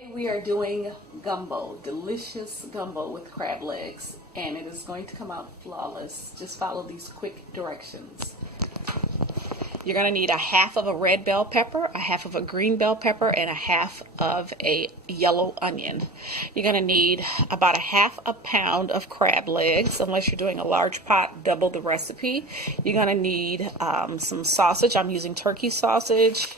We are doing gumbo, delicious gumbo with crab legs, and it is going to come out flawless. Just follow these quick directions. You're going to need a half of a red bell pepper, a half of a green bell pepper, and a half of a yellow onion. You're going to need about a half a pound of crab legs. Unless you're doing a large pot, double the recipe. You're going to need some sausage. I'm using turkey sausage.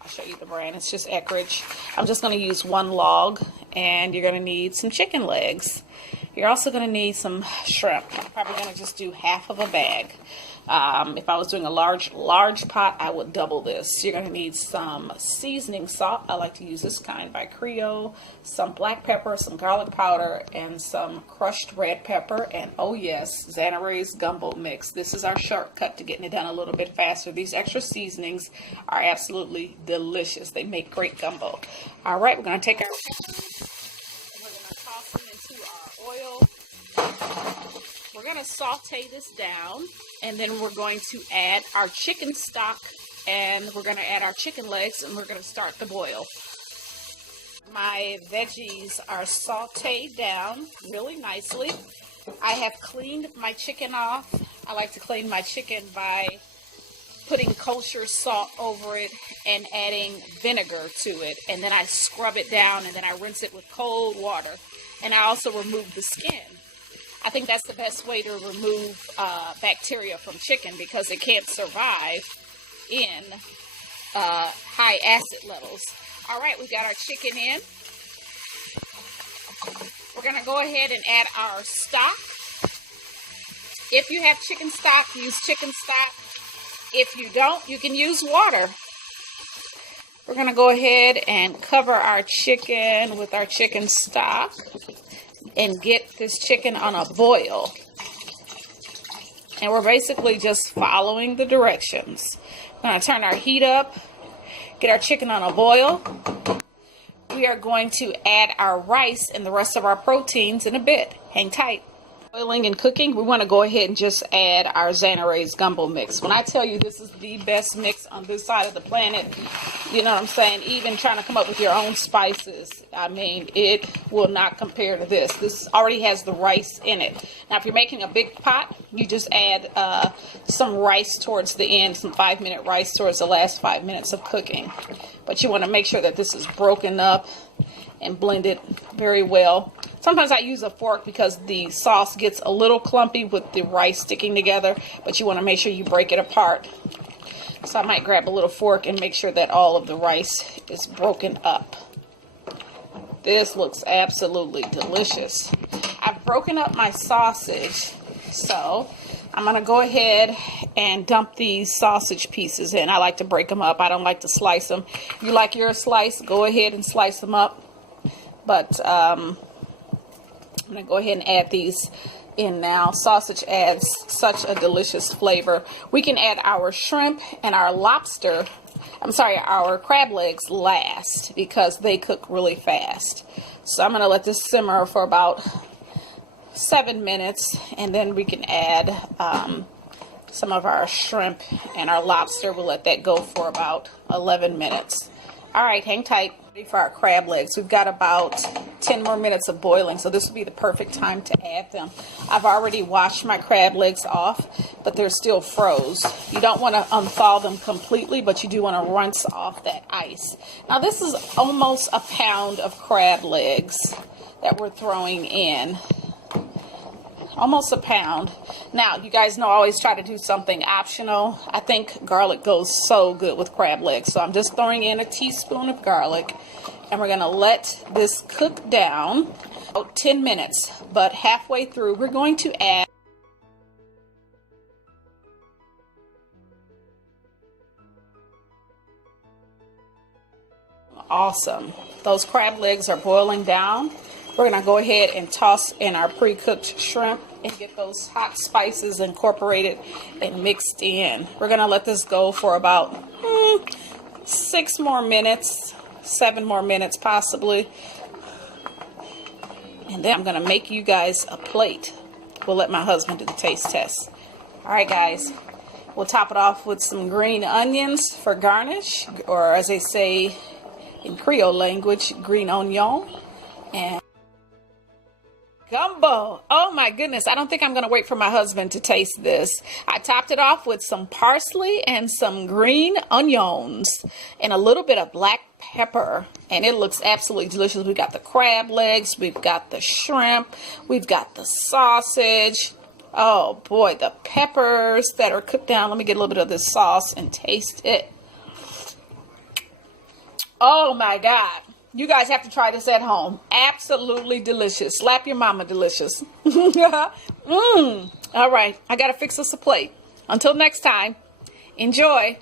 I'll show you the brand. It's just Eckrich. I'm just going to use one log, and you're going to need some chicken legs. You're also going to need some shrimp. I'm probably going to just do half of a bag. If I was doing a large pot, I would double this. You're going to need some seasoning salt. I like to use this kind by Creole, some black pepper, some garlic powder, and some crushed red pepper. And oh yes, Zatarain's gumbo mix. This is our shortcut to getting it done a little bit faster. These extra seasonings are absolutely delicious. They make great gumbo. All right, we're going to take our chicken and we're going to toss them into our oil. We're going to saute this down, and then we're going to add our chicken stock, and we're going to add our chicken legs, and we're going to start the boil. My veggies are sauteed down really nicely. I have cleaned my chicken off. I like to clean my chicken by putting kosher salt over it and adding vinegar to it, and then I scrub it down, and then I rinse it with cold water, and I also remove the skin. I think that's the best way to remove bacteria from chicken because it can't survive in high acid levels. All right, we got our chicken in. We're going to go ahead and add our stock. If you have chicken stock, use chicken stock. If you don't, you can use water. We're going to go ahead and cover our chicken with our chicken stock and get this chicken on a boil. And we're basically just following the directions. We're going to turn our heat up, get our chicken on a boil. We are going to add our rice and the rest of our proteins in a bit. Hang tight. Boiling and cooking, we want to go ahead and just add our Zatarain's gumbo mix. When I tell you this is the best mix on this side of the planet, you know what I'm saying? Even trying to come up with your own spices, I mean, it will not compare to this. This already has the rice in it. Now, if you're making a big pot, you just add some rice towards the end, some 5-minute rice towards the last 5 minutes of cooking. But you want to make sure that this is broken up and blended very well. Sometimes I use a fork because the sauce gets a little clumpy with the rice sticking together, but you want to make sure you break it apart. So I might grab a little fork and make sure that all of the rice is broken up. This looks absolutely delicious. I've broken up my sausage, so I'm going to go ahead and dump these sausage pieces in. I like to break them up. I don't like to slice them. If you like your slice, go ahead and slice them up. But I'm going to go ahead and add these in now. Sausage adds such a delicious flavor. We can add our shrimp and our our crab legs last because they cook really fast. So I'm going to let this simmer for about 7 minutes, and then we can add some of our shrimp and our lobster. We'll let that go for about 11 minutes. All right, hang tight. For our crab legs, we've got about 10 more minutes of boiling, so this would be the perfect time to add them. I've already washed my crab legs off, but they're still froze. You don't want to unthaw them completely, but you do want to rinse off that ice. Now this is almost a pound of crab legs that we're throwing in. Almost a pound. Now, you guys know I always try to do something optional. I think garlic goes so good with crab legs. So I'm just throwing in a teaspoon of garlic. And we're going to let this cook down about 10 minutes. But halfway through, we're going to add awesome. Those crab legs are boiling down. We're going to go ahead and toss in our pre-cooked shrimp and get those hot spices incorporated and mixed in. We're going to let this go for about 6 more minutes, 7 more minutes possibly. And then I'm going to make you guys a plate. We'll let my husband do the taste test. All right, guys. We'll top it off with some green onions for garnish, or as they say in Creole language, green onion, and gumbo. Oh my goodness. I don't think I'm going to wait for my husband to taste this. I topped it off with some parsley and some green onions and a little bit of black pepper. And it looks absolutely delicious. We've got the crab legs. We've got the shrimp. We've got the sausage. Oh boy, the peppers that are cooked down. Let me get a little bit of this sauce and taste it. Oh my God. You guys have to try this at home. Absolutely delicious. Slap your mama delicious. All right. I got to fix us a plate. Until next time, enjoy.